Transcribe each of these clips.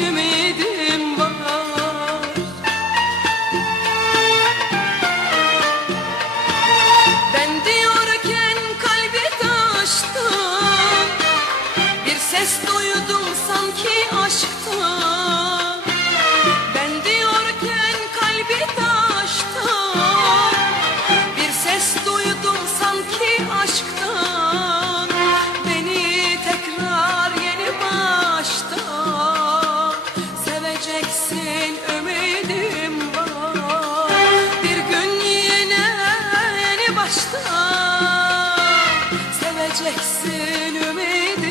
Ümidim var Ben diyorken kalbi taştı Bir ses duydum sanki aşktan Seveceksin ümidim var. Bir gün yine yeni baştan Seveceksin ümidim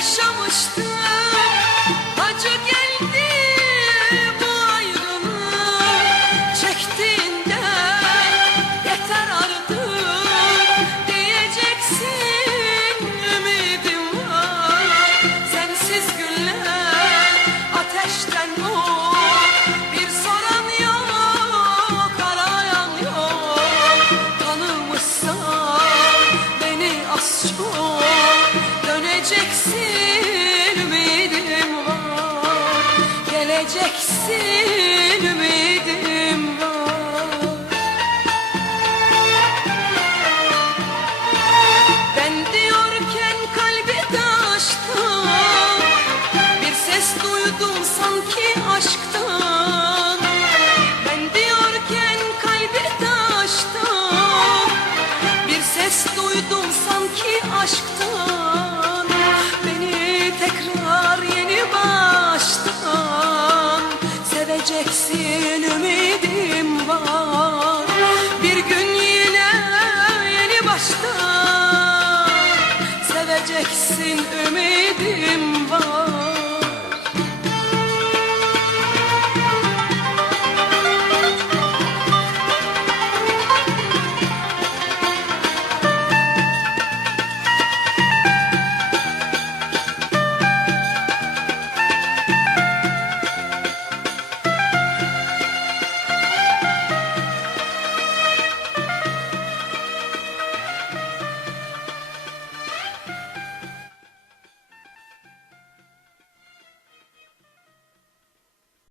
yaşamıştım. Acı geldi bu ayrılık. Çektiğinden yeter artık. Diyeceksin ümidim var. Sensiz günler ateşten o Bir soran yok arayan yok. Tanımışsan beni az çok Döneceksin ümidim var. Geleceksin ümidim var. Ben diyorken kalbi taştı Bir ses duydum sanki aşktan. Ben diyorken kalbi taştı Bir ses duydum sanki aşktan Vereceksin ümidim var.